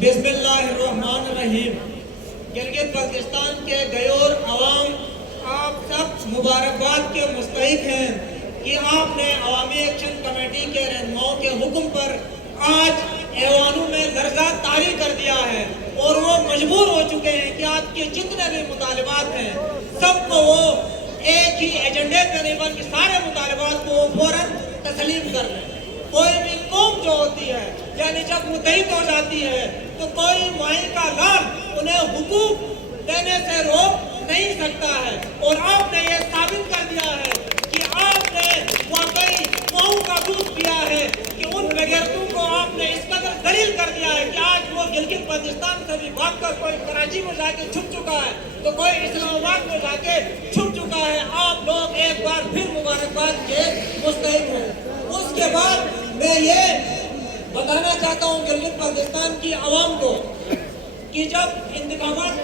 بسم اللہ الرحمن الرحیم۔ گلگت بلتستان کے غیور عوام آپ سب مبارکباد کے مستحق ہیں کہ آپ نے عوامی ایکشن کمیٹی کے رہنماؤں کے حکم پر آج ایوانوں میں لرزہ طاری کر دیا ہے اور وہ مجبور ہو چکے ہیں کہ آپ کے جتنے بھی مطالبات ہیں سب کو وہ ایک ہی ایجنڈے پہ نہیں بلکہ سارے مطالبات کو وہ فوراً تسلیم کر لیں۔ کوئی بھی قوم جو ہوتی ہے یعنی جب متحد ہو جاتی ہے تو کوئی مائی کا لال انہیں حقوق دینے سے روک نہیں سکتا ہے، اور آپ نے یہ ثابت کر دیا ہے کہ آپ نے واقعی ماؤں کا دودھ پیا ہے کہ ان بغیرتوں کو آپ نے اس قدر ذلیل کر دیا ہے کہ آج وہ گلگت بلتستان سے بھی بھاگ کر کوئی کراچی میں جا کے چھپ چکا ہے تو کوئی اسلام آباد میں جا کے چھپ چکا ہے۔ آپ لوگ ایک بار پھر مبارکباد کے مستحق ہیں۔ اس کے بعد میں یہ بتانا چاہتا ہوں گلگت بلتستان کی عوام کو کہ جب انتخابات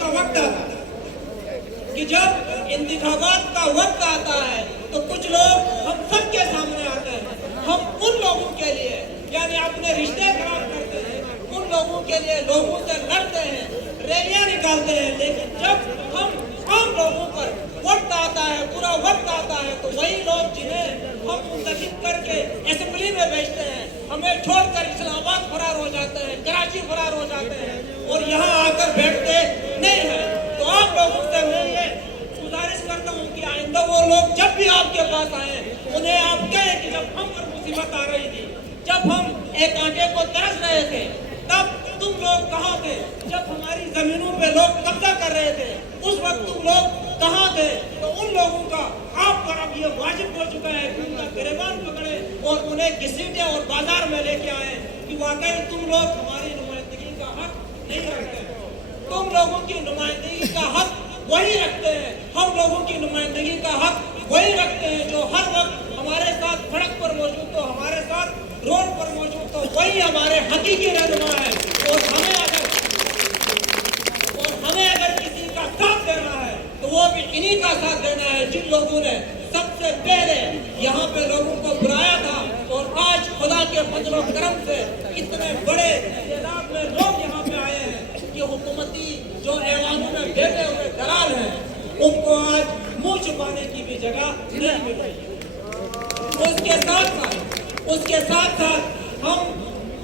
کا وقت آتا ہے تو کچھ لوگ ہم سب کے سامنے آتے ہیں، ہم ان لوگوں کے لیے یعنی اپنے رشتے خراب کرتے ہیں، ان لوگوں کے لیے لوگوں سے لڑتے ہیں، ریلیاں نکالتے ہیں، لیکن جب ہم عام لوگوں پر وقت آتا ہے، پورا وقت آتا ہے تو وہی لوگ جنہیں ہم منتخب کر کے اسمبلی میں بھیجتے ہیں ہمیں چھوڑ کر اسلام آباد فرار ہو جاتے ہیں، کراچی فرار ہو جاتے ہیں اور یہاں آ کر بیٹھتے نہیں ہیں۔ تو آپ لوگوں سے میں یہ گزارش کرتا ہوں کہ آئندہ وہ لوگ جب بھی آپ کے پاس آئیں انہیں آپ کہیں کہ جب ہم پر مصیبت آ رہی تھی، جب ہم ایک آٹے کو ترس رہے تھے تب تم لوگ کہاں تھے؟ جب ہماری زمینوں پہ لوگ قبضہ کر رہے تھے اس وقت تم لوگ کہاں تھے؟ تو ان لوگوں کا آپ پر اب یہ واجب ہو چکا ہے کہ ان کا گریبان پکڑے اور انہیں گھسیٹے اور بازار میں لے کے آئے کہ واقعی تم لوگ ہماری نمائندگی کا حق نہیں رکھتے ہیں، تم لوگوں کی نمائندگی کا حق وہی رکھتے ہیں، ہم لوگوں کی نمائندگی کا حق وہی رکھتے ہیں جو ہر وقت ہمارے ساتھ سڑک پر موجود ہو، ہمارے ساتھ روڈ پر موجود ہو، وہی ہمارے حقیقی رہنما ہے۔ اور ہمیں اگر کسی کا ساتھ دینا ہے تو وہ بھی انہی کا ساتھ دینا ہے جن لوگوں نے سب سے پہلے یہاں پہ لوگوں کو بلایا تھا اور آج خدا کے فضل و کرم سے اتنے بڑے تعداد میں لوگ یہاں پہ آئے ہیں کہ حکومتی جو ایوانوں میں بیٹھے ہوئے دلال ہیں ان کو آج منہ چھپانے کی بھی جگہ نہیں مل رہی ہے۔ اس کے ساتھ ہم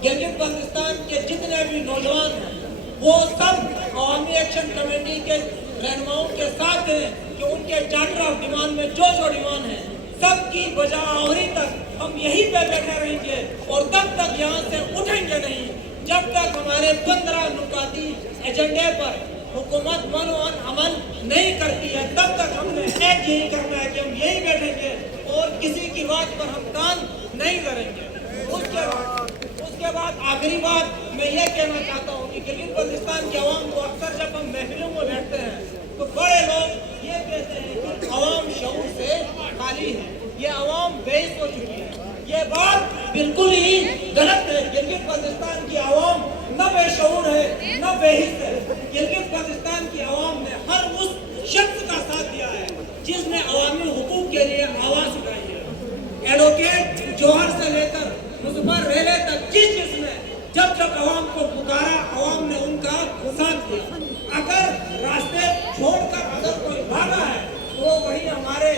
گلگت بلتستان کے جتنے بھی نوجوان ہیں وہ سب عوامی ایکشن کمیٹی کے رہنماؤں کے ساتھ ہیں کہ ان کے چارٹر آف ڈیمانڈ میں جو ڈیمانڈ ہیں سب کی بجا آوری تک ہم یہیں پہ بیٹھے رہیں گے اور تب تک یہاں سے اٹھیں گے نہیں جب تک ہمارے 15 نکاتی ایجنڈے پر حکومت من و عمل نہیں کرتی ہے، تب تک ہم نے ایک یہی کرنا ہے کہ ہم یہی بیٹھیں گے اور کسی کی بات پر ہم کان نہیں کریں گے۔ اس کے بعد آخری بات میں یہ کہنا چاہتا ہوں کہ گلگت بلتستان کے عوام کو اکثر جب ہم محفلوں میں بیٹھتے ہیں تو بڑے لوگ یہ کہتے ہیں کہ عوام شعور سے خالی ہے، یہ عوام بحث ہو چکی ہے۔ یہ بات بالکل ہی غلط ہے۔ گلگت بلتستان کی عوام نہ بے شعور ہے نہ بحث ہے۔ گلگت بلتستان کی عوام نے ہر اس شخص کا ساتھ دیا ہے جس نے عوامی حقوق کے لیے آواز اٹھائی ہے۔ ایڈوکیٹ جوہر سے لے کر مظفر ریلے تک جس نے جب عوام کو پکارا عوام نے ان کا ساتھ دیا۔ اگر راستے چھوڑ کر اگر کوئی بھاگا ہے تو وہ وہی ہمارے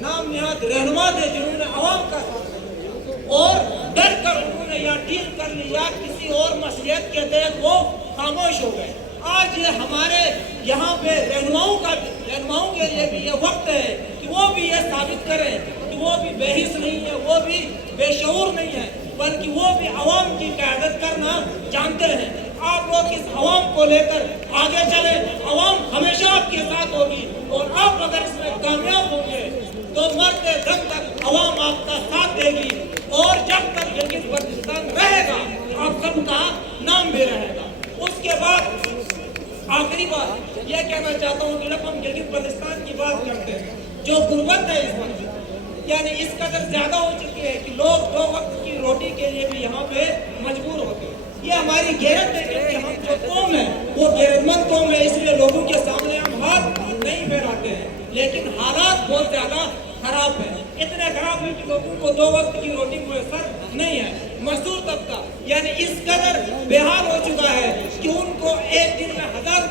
نام نہاد رہنما تھے جنہوں نے عوام کا ساتھ دیا اور ڈر کر انہوں نے یا ڈیل کر لی یا کسی اور مصلحت کے تحت وہ خاموش ہو گئے۔ آج یہ ہمارے یہاں پہ رہنماؤں کے لیے بھی یہ وقت ہے کہ وہ بھی یہ ثابت کریں کہ وہ بھی بحث نہیں ہے، وہ بھی بے شعور نہیں ہے، بلکہ وہ بھی عوام کی قیادت کرنا جانتے ہیں۔ آپ لوگ اس عوام کو لے کر آگے چلیں، عوام ہمیشہ آپ کے ساتھ ہوگی اور آپ اگر اس میں کامیاب ہوں گے تو مرتے دم تک عوام آپ کا ساتھ دے گی اور جب تک گلگت بلتستان رہے گا آپ سب کا نام بھی رہے گا۔ اس کے بعد آخری بات یہ کہنا چاہتا ہوں کہ جب ہم گلگت بلتستان کی بات کرتے ہیں جو غربت ہے اس وقت یعنی اس قدر زیادہ ہو چکی ہے کہ لوگ 2 وقت کی روٹی کے لیے بھی یہاں پہ مجبور ہوتے ہیں۔ یہ ہماری غیرت ہے کہ ہم جو قوم ہے وہ غیرت مند قوم ہے، اس لیے لوگوں کے سامنے ہم ہاتھ نہیں پھیلاتے ہیں، لیکن حالات بہت زیادہ خراب ہیں، اتنے خراب ہیں کہ لوگوں کو 2 وقت کی روٹی میسر نہیں ہے۔ مزدور طبقہ یعنی اس قدر بے حال ہو چکا ہے کہ